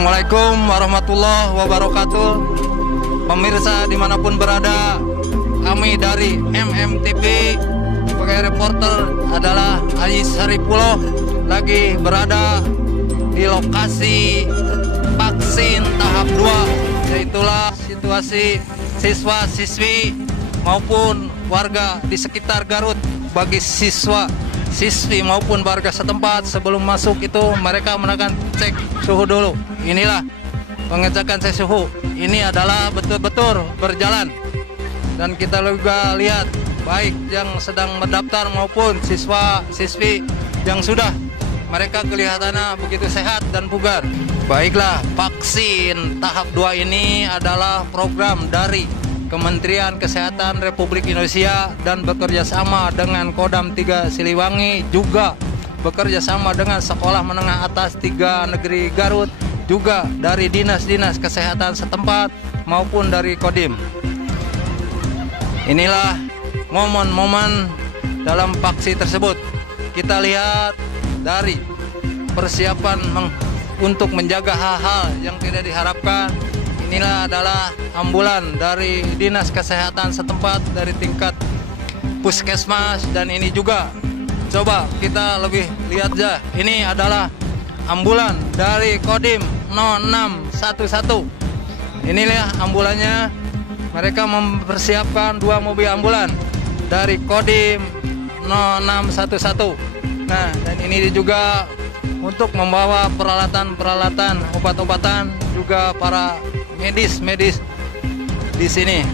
Assalamualaikum warahmatullahi wabarakatuh. Pemirsa dimanapun berada, kami dari MMTV sebagai reporter adalah Aji Saripuloh lagi berada di lokasi vaksin tahap 2, yaitulah situasi siswa-siswi maupun warga di sekitar Garut. Bagi siswa, siswi maupun warga setempat sebelum masuk itu mereka menekan cek suhu dulu. Inilah pengecekan cek suhu. Ini adalah betul-betul berjalan. Dan kita juga lihat baik yang sedang mendaftar maupun siswa-siswi yang sudah, mereka kelihatannya begitu sehat dan bugar. Baiklah, vaksin tahap 2 ini adalah program dari Kementerian Kesehatan Republik Indonesia dan bekerja sama dengan Kodam 3 Siliwangi, juga bekerja sama dengan Sekolah Menengah Atas 3 Negeri Garut, juga dari dinas-dinas kesehatan setempat maupun dari Kodim. Inilah momen-momen dalam vaksin tersebut. Kita lihat dari persiapan untuk menjaga hal-hal yang tidak diharapkan. Inilah adalah ambulan dari dinas kesehatan setempat dari tingkat puskesmas, dan ini juga coba kita lebih lihat aja. Ini adalah ambulan dari Kodim 0611. Inilah ambulannya. Mereka mempersiapkan 2 mobil ambulan dari Kodim 0611. Nah, dan ini juga untuk membawa peralatan-peralatan, obat-obatan, juga para medis di sini.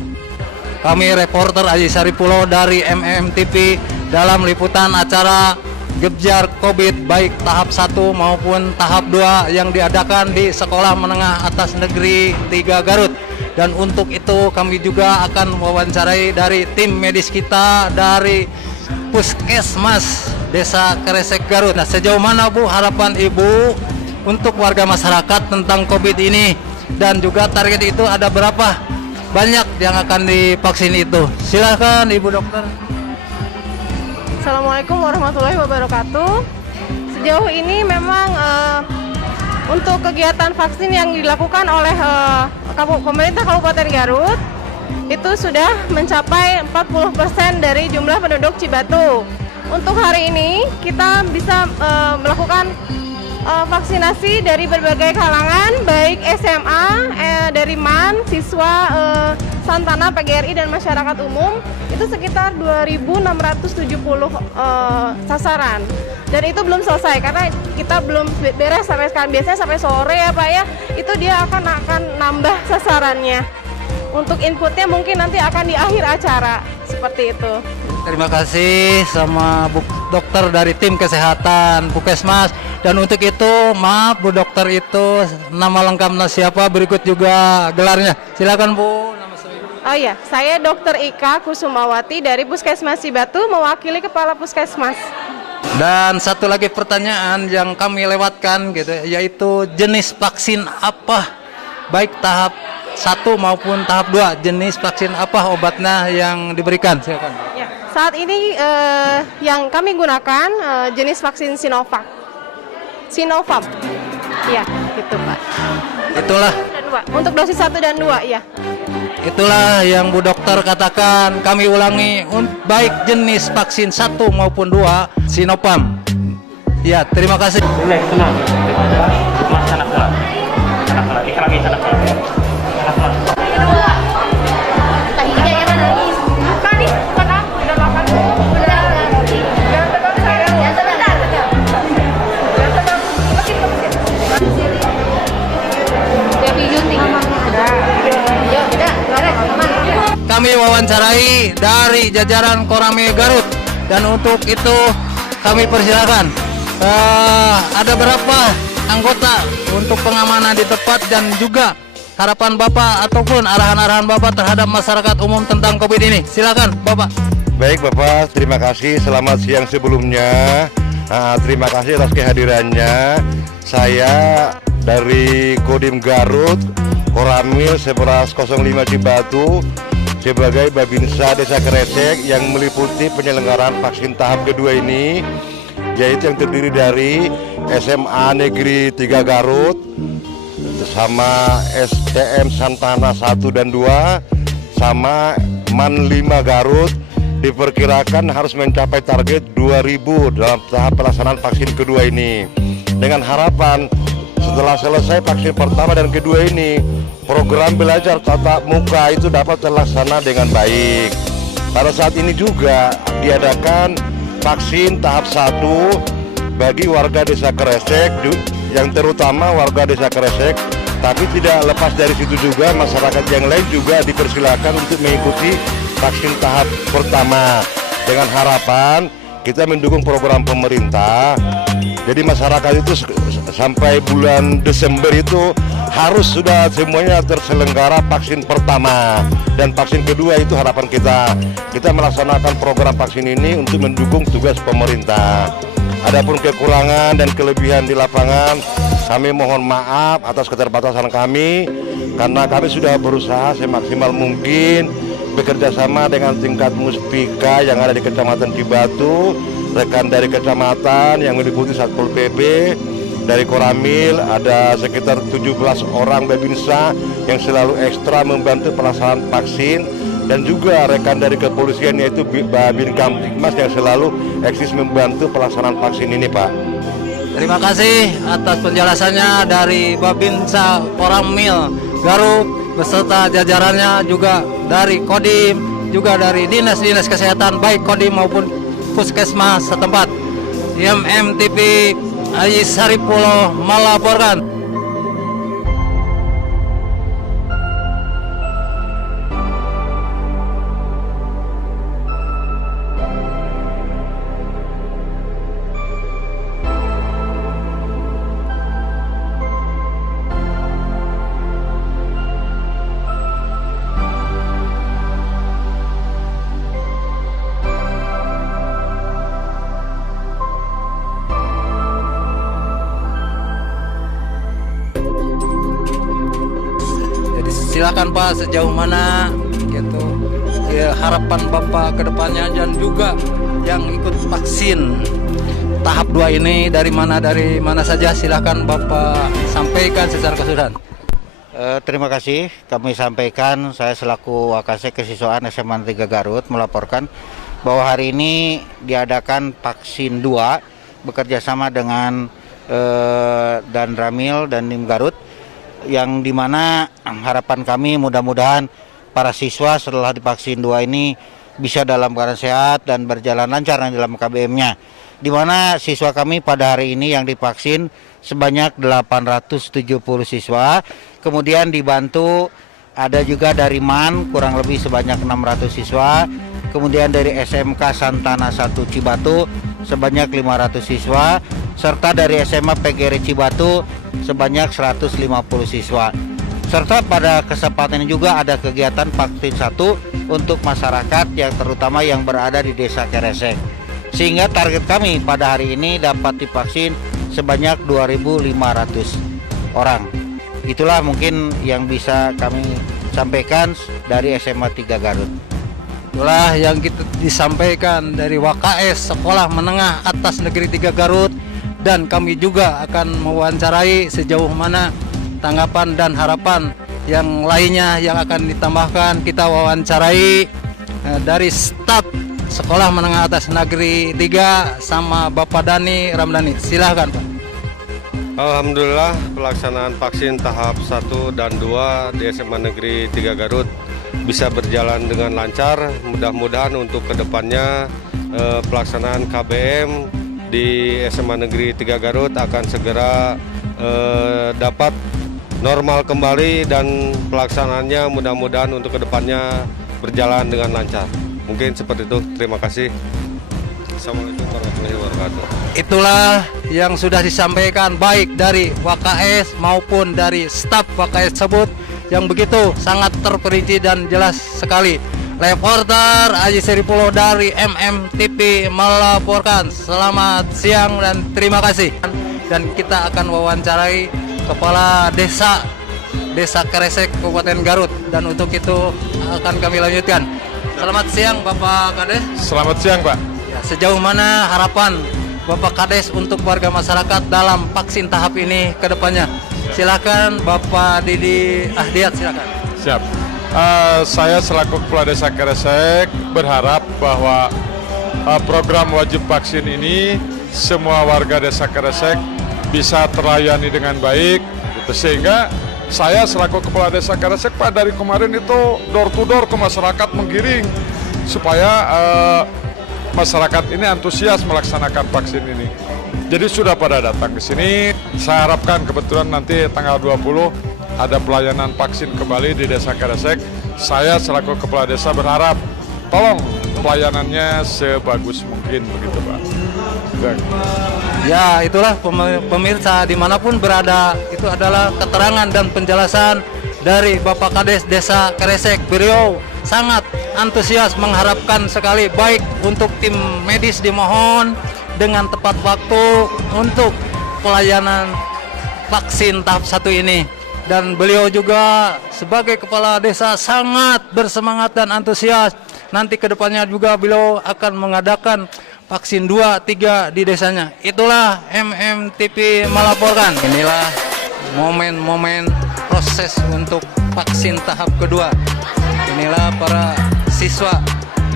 Kami reporter Aji Saripuloh dari MMTV dalam liputan acara Gebjar Covid baik tahap 1 maupun tahap 2 yang diadakan di Sekolah Menengah Atas Negeri 3 Garut. Dan untuk itu kami juga akan mewawancarai dari tim medis kita dari Puskesmas Desa Kresek Garut. Nah, sejauh mana Bu harapan Ibu untuk warga masyarakat tentang Covid ini? Dan juga target itu ada berapa banyak yang akan divaksin itu? Silakan Ibu Dokter. Assalamualaikum warahmatullahi wabarakatuh. Sejauh ini memang untuk kegiatan vaksin yang dilakukan oleh pemerintah Kabupaten Garut itu sudah mencapai 40% dari jumlah penduduk Cibatu. Untuk hari ini kita bisa melakukan vaksinasi dari berbagai kalangan, baik SMA, dari MAN, siswa, Santana, PGRI, dan masyarakat umum. Itu sekitar 2.670 sasaran. Dan itu belum selesai karena kita belum beres sampai sekarang. Biasanya sampai sore ya Pak ya, itu dia akan nambah sasarannya. Untuk inputnya mungkin nanti akan di akhir acara, seperti itu. Terima kasih sama Bu Dokter dari tim kesehatan Puskesmas. Dan untuk itu, maaf Bu Dokter, itu nama lengkapnya siapa? Berikut juga gelarnya. Silakan Bu. Oh iya, saya Dr. Ika Kusumawati dari Puskesmas Cibatu, mewakili Kepala Puskesmas. Dan satu lagi pertanyaan yang kami lewatkan gitu, yaitu jenis vaksin apa baik tahap 1 maupun tahap 2, jenis vaksin apa obatnya yang diberikan? Silakan. Ya, saat ini yang kami gunakan jenis vaksin Sinovac. Ya, gitu Pak. Itulah. Untuk dosis 1 dan 2, ya. Itulah yang Bu Dokter katakan. Kami ulangi, baik jenis vaksin 1 maupun 2, Sinovac. Ya, terima kasih. Relax, tenang. Mas, sanak gerak. Lagi, sanak gerak. Kami wawancarai dari jajaran Korame Garut, dan untuk itu kami persilakan ada berapa anggota untuk pengamanan di tempat, dan juga harapan Bapak ataupun arahan-arahan Bapak terhadap masyarakat umum tentang Covid ini. Silakan Bapak. Baik Bapak, terima kasih. Selamat siang sebelumnya. Terima kasih atas kehadirannya. Saya dari Kodim Garut, Koramil 1105 Cibatu, sebagai Babinsa Desa Kresek yang meliputi penyelenggaraan vaksin tahap kedua ini, yaitu yang terdiri dari SMA Negeri 3 Garut, sama STM Santana 1 dan 2 sama MAN 5 Garut diperkirakan harus mencapai target 2000 dalam tahap pelaksanaan vaksin kedua ini. Dengan harapan setelah selesai vaksin pertama dan kedua ini, program belajar tatap muka itu dapat terlaksana dengan baik. Pada saat ini juga diadakan vaksin tahap 1 bagi warga Desa Kresek, yang terutama warga Desa Kresek, tapi tidak lepas dari situ juga masyarakat yang lain juga dipersilakan untuk mengikuti vaksin tahap pertama. Dengan harapan kita mendukung program pemerintah. Jadi masyarakat itu sampai bulan Desember itu harus sudah semuanya terselenggara vaksin pertama, dan vaksin kedua itu harapan kita melaksanakan program vaksin ini untuk mendukung tugas pemerintah. Adapun kekurangan dan kelebihan di lapangan, kami mohon maaf atas keterbatasan kami, karena kami sudah berusaha semaksimal mungkin bekerja sama dengan tingkat muspika yang ada di Kecamatan Cibatu, rekan dari kecamatan yang meliputi Satpol PP, dari Koramil ada sekitar 17 orang Babinsa yang selalu ekstra membantu pelaksanaan vaksin, dan juga rekan dari kepolisian yaitu Babin Kamtibmas yang selalu eksis membantu pelaksanaan vaksin ini, Pak. Terima kasih atas penjelasannya dari Babinsa Koramil Garut beserta jajarannya, juga dari Kodim, juga dari dinas-dinas kesehatan baik Kodim maupun puskesmas setempat. MMTV Aji Saripulo melaporkan. Silakan Pak, sejauh mana gitu ya, harapan Bapak ke depannya, dan juga yang ikut vaksin tahap 2 ini dari mana saja, silakan Bapak sampaikan secara keseluruhan. Terima kasih, kami sampaikan, saya selaku Wakasek Kesiswaan SMA 3 Garut melaporkan bahwa hari ini diadakan vaksin 2 bekerja sama dengan Dan Ramil dan Nim Garut, yang dimana harapan kami mudah-mudahan para siswa setelah divaksin 2 ini bisa dalam keadaan sehat dan berjalan lancar dalam KBM-nya. Dimana siswa kami pada hari ini yang divaksin sebanyak 870 siswa, kemudian dibantu ada juga dari MAN kurang lebih sebanyak 600 siswa, kemudian dari SMK Santana 1 Cibatu sebanyak 500 siswa, serta dari SMA PGRI Cibatu sebanyak 150 siswa. Serta pada kesempatan ini juga ada kegiatan vaksin 1 untuk masyarakat yang terutama yang berada di Desa Kresek. Sehingga target kami pada hari ini dapat divaksin sebanyak 2.500 orang. Itulah mungkin yang bisa kami sampaikan dari SMA 3 Garut. Itulah yang kita disampaikan dari WKS Sekolah Menengah Atas Negeri 3 Garut, dan kami juga akan mewawancarai sejauh mana tanggapan dan harapan yang lainnya yang akan ditambahkan. Kita wawancarai dari staf Sekolah Menengah Atas Negeri 3 sama Bapak Dani Ramdhani. Silahkan Pak. Alhamdulillah pelaksanaan vaksin tahap 1 dan 2 di SMA Negeri 3 Garut bisa berjalan dengan lancar. Mudah-mudahan untuk kedepannya pelaksanaan KBM di SMA Negeri 3 Garut akan segera dapat normal kembali, dan pelaksanaannya mudah-mudahan untuk kedepannya berjalan dengan lancar. Mungkin seperti itu. Terima kasih. Assalamualaikum warahmatullahi wabarakatuh. Itulah yang sudah disampaikan baik dari WKS maupun dari staf WKS tersebut yang begitu sangat terperinci dan jelas sekali. Reporter Aji Saripulo dari MMTV melaporkan. Selamat siang dan terima kasih. Dan kita akan wawancarai Kepala Desa Kresek Kabupaten Garut, dan untuk itu akan kami lanjutkan. Selamat siang Bapak Kades. Selamat siang Pak. Ya, sejauh mana harapan Bapak Kades untuk warga masyarakat dalam vaksin tahap ini ke depannya? Silakan Bapak Didi Ahdiat, silakan. Siap. Saya selaku Kepala Desa Keresek berharap bahwa program wajib vaksin ini semua warga Desa Keresek bisa terlayani dengan baik, gitu. Sehingga saya selaku Kepala Desa Keresek Pak dari kemarin itu door to door ke masyarakat menggiring supaya masyarakat ini antusias melaksanakan vaksin ini. Jadi sudah pada datang ke sini. Saya harapkan kebetulan nanti tanggal 20 ada pelayanan vaksin kembali di Desa Keresek. Saya selaku Kepala Desa berharap tolong pelayanannya sebagus mungkin begitu Pak. Ya, itulah pemirsa dimanapun berada, itu adalah keterangan dan penjelasan dari Bapak Kades Desa Keresek. Beliau sangat antusias mengharapkan sekali baik untuk tim medis dimohon dengan tepat waktu untuk pelayanan vaksin tahap 1 ini. Dan beliau juga sebagai kepala desa sangat bersemangat dan antusias. Nanti kedepannya juga beliau akan mengadakan vaksin 2, 3 di desanya. Itulah MMTV melaporkan. Inilah momen-momen proses untuk vaksin tahap kedua. Inilah para siswa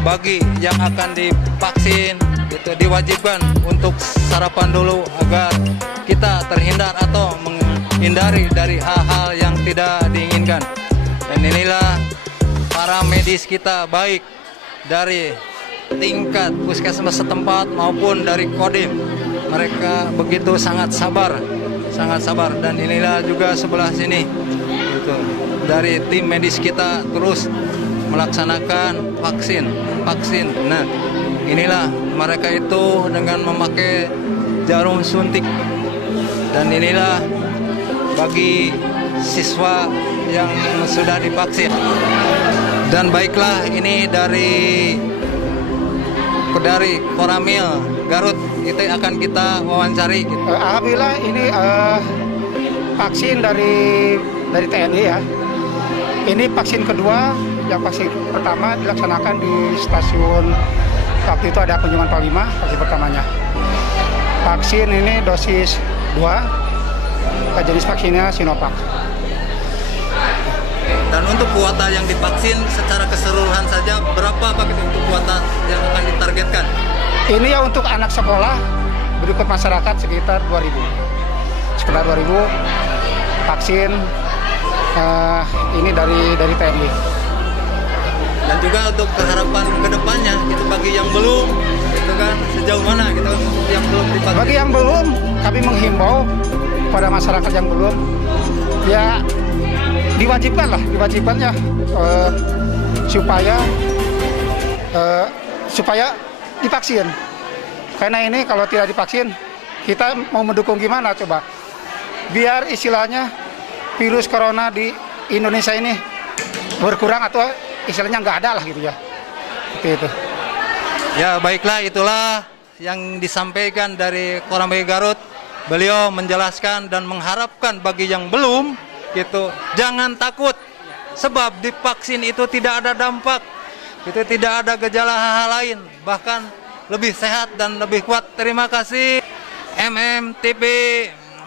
bagi yang akan divaksin itu diwajibkan untuk sarapan dulu agar kita terhindar atau menghindari dari hal-hal yang tidak diinginkan. Dan inilah para medis kita baik dari tingkat puskesmas setempat maupun dari Kodim. Mereka begitu sangat sabar. Dan inilah juga sebelah sini itu dari tim medis kita terus melaksanakan vaksin. Nah, inilah mereka itu dengan memakai jarum suntik. Dan inilah bagi siswa yang sudah divaksin. Dan baiklah, ini dari Koramil Garut itu akan kita wawancari. Alhamdulillah ini vaksin dari TNI ya. Ini vaksin kedua. Yang vaksin pertama dilaksanakan di stasiun, waktu itu ada kunjungan Panglima, vaksin pertamanya. Vaksin ini dosis 2, jenis vaksinnya Sinovac. Dan untuk kuota yang divaksin secara keseluruhan saja berapa Pak untuk kuota yang akan ditargetkan? Ini ya untuk anak sekolah, berikut masyarakat sekitar 2.000. Sekitar 2.000 vaksin ini dari TNI. Dan juga untuk keharapan kedepannya itu bagi yang belum, itu kan sejauh mana gitu yang belum divaksin? Bagi yang belum, kami menghimbau pada masyarakat yang belum, ya diwajibkannya supaya divaksin. Karena ini kalau tidak divaksin, kita mau mendukung gimana coba? Biar istilahnya virus corona di Indonesia ini berkurang atau istilahnya nggak ada lah gitu ya. Seperti itu. Ya baiklah, itulah yang disampaikan dari Koramil Garut. Beliau menjelaskan dan mengharapkan bagi yang belum gitu, jangan takut. Sebab divaksin itu tidak ada dampak. Itu tidak ada gejala hal lain, bahkan lebih sehat dan lebih kuat. Terima kasih. MMTV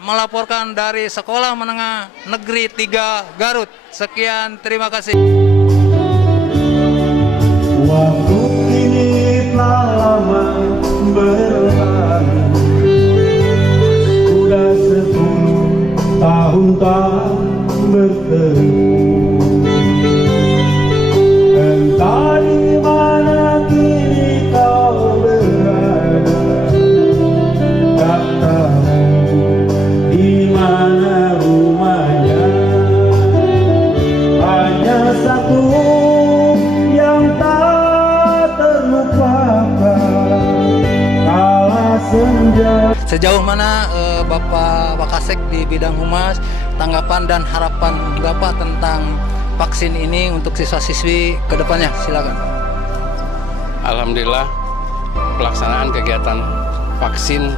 melaporkan dari Sekolah Menengah Negeri 3 Garut. Sekian, terima kasih. Waktu ini telah lama berlalu, sudah 10 tahun tak bertemu. Entah di mana kini kau berada, tak tahu di mana rumahnya. Hanya satu yang tak terlupakan, kala senja. Sejauh mana Bapak Wakasek di bidang humas, tanggapan dan harapan Bapak tentang vaksin ini untuk siswa-siswi ke depannya? Silakan. Alhamdulillah, pelaksanaan kegiatan vaksin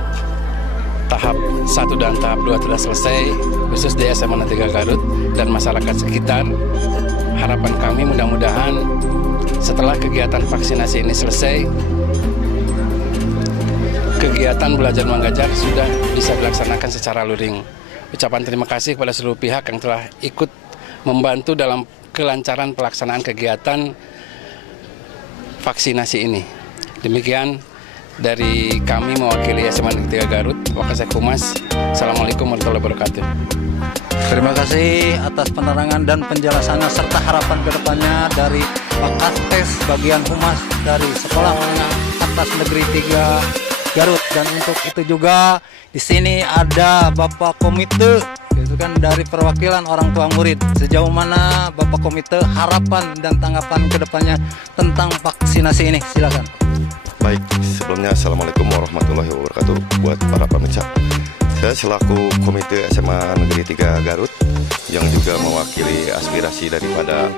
tahap 1 dan tahap 2 telah selesai, khusus di SMA 3 Garut dan masyarakat sekitar. Harapan kami mudah-mudahan setelah kegiatan vaksinasi ini selesai, kegiatan belajar mengajar sudah bisa dilaksanakan secara luring. ucapan terima kasih kepada seluruh pihak yang telah ikut membantu dalam kelancaran pelaksanaan kegiatan vaksinasi ini. Demikian dari kami mewakili SMA Negeri 3 Garut, Wakasek Humas. Assalamualaikum warahmatullahi wabarakatuh. Terima kasih atas penerangan dan penjelasannya serta harapan kedepannya dari Wakastes bagian Humas dari Sekolah Menengah Atas Negeri 3 Garut. Dan untuk itu juga di sini ada Bapak Komite, itu kan dari perwakilan orang tua murid. Sejauh mana Bapak Komite harapan dan tanggapan kedepannya tentang vaksinasi ini? Silakan. Baik, sebelumnya Assalamualaikum warahmatullahi wabarakatuh buat para pemirsa. Saya selaku Komite SMA Negeri 3 Garut yang juga mewakili aspirasi daripada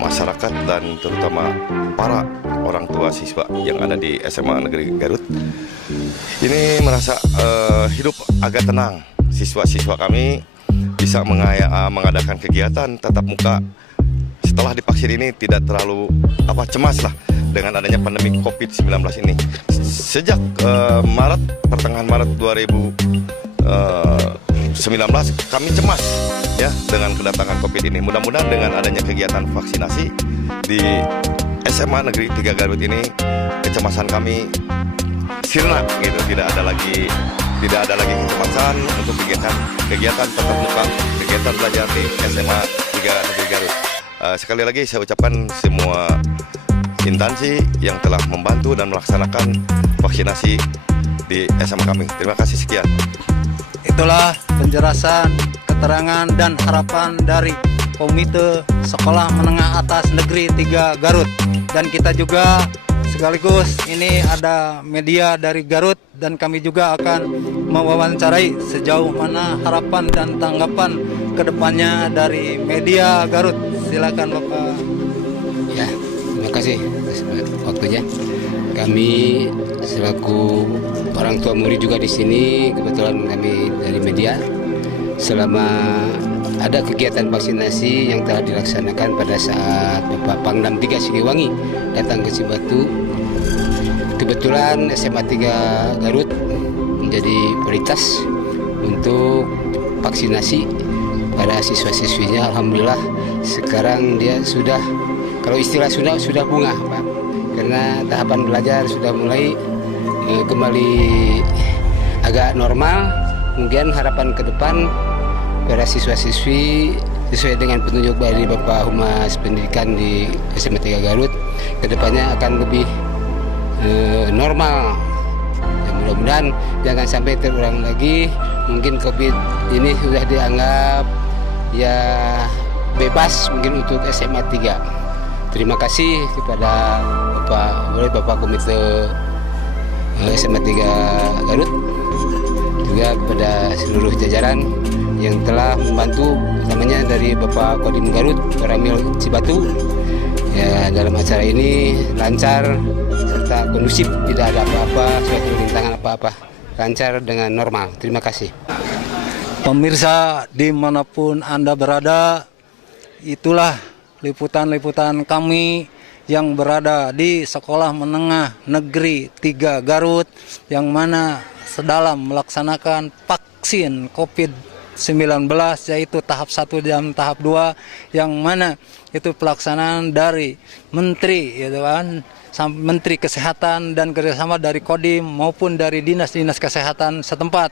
masyarakat dan terutama para orang tua siswa yang ada di SMA Negeri Garut. Ini merasa hidup agak tenang. Siswa-siswa kami bisa mengadakan kegiatan tatap muka setelah divaksin ini, tidak terlalu cemas lah dengan adanya pandemi COVID-19 ini. Sejak pertengahan Maret 2019 kami cemas ya dengan kedatangan COVID ini. Mudah-mudahan dengan adanya kegiatan vaksinasi di SMA Negeri 3 Garut ini, kecemasan kami sirna gitu, tidak ada lagi kecemasan untuk kegiatan tatap muka, kegiatan belajar di SMA 3 Negeri Garut. Sekali lagi saya ucapkan semua instansi yang telah membantu dan melaksanakan vaksinasi di SMA kami. Terima kasih, sekian. Itulah penjelasan, keterangan, dan harapan dari Komite Sekolah Menengah Atas Negeri 3 Garut. Dan kita juga sekaligus ini ada media dari Garut dan kami juga akan mewawancarai sejauh mana harapan dan tanggapan kedepannya dari media Garut. Silakan Bapak. Ya, terima kasih atas waktunya. Kami selaku orang tua murid juga di sini, kebetulan kami dari media, selama ada kegiatan vaksinasi yang telah dilaksanakan pada saat Bapak Pangdam 3 Siliwangi datang ke Cibatu. Kebetulan SMA 3 Garut menjadi prioritas untuk vaksinasi pada siswa-siswinya. Alhamdulillah sekarang dia sudah, kalau istilah sudah bunga Pak, karena tahapan belajar sudah mulai kembali agak normal. Mungkin harapan ke depan para siswa-siswi sesuai dengan petunjuk dari Bapak Humas Pendidikan di SMA 3 Garut, kedepannya akan lebih normal. Ya, mudah-mudahan jangan sampai terulang lagi. Mungkin COVID ini sudah dianggap ya bebas mungkin untuk SMA 3. Terima kasih kepada Bapak Komite SMA 3 Garut, juga kepada seluruh jajaran yang telah membantu, utamanya dari Bapak Kodim Garut, Koramil Cibatu. Ya, dalam acara ini lancar serta kondusif, tidak ada apa-apa, suatu rintangan apa-apa, lancar dengan normal. Terima kasih. Pemirsa dimanapun Anda berada, itulah liputan-liputan kami yang berada di Sekolah Menengah Negeri 3 Garut, yang mana sedalam melaksanakan vaksin COVID-19, yaitu tahap 1 dan tahap 2, yang mana itu pelaksanaan dari Menteri, gitu kan, Menteri Kesehatan dan kerjasama dari Kodim maupun dari dinas-dinas kesehatan setempat.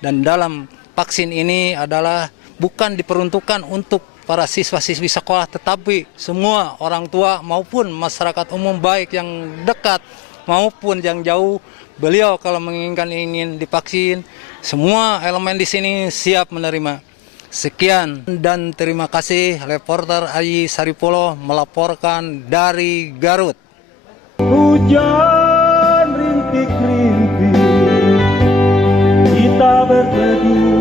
Dan dalam vaksin ini adalah bukan diperuntukkan untuk para siswa-siswi sekolah, tetapi semua orang tua maupun masyarakat umum, baik yang dekat maupun yang jauh. Beliau kalau ingin divaksin, semua elemen di sini siap menerima. Sekian dan terima kasih. Reporter Ayi Saripolo melaporkan dari Garut. Hujan rintik-rintik, kita berteduh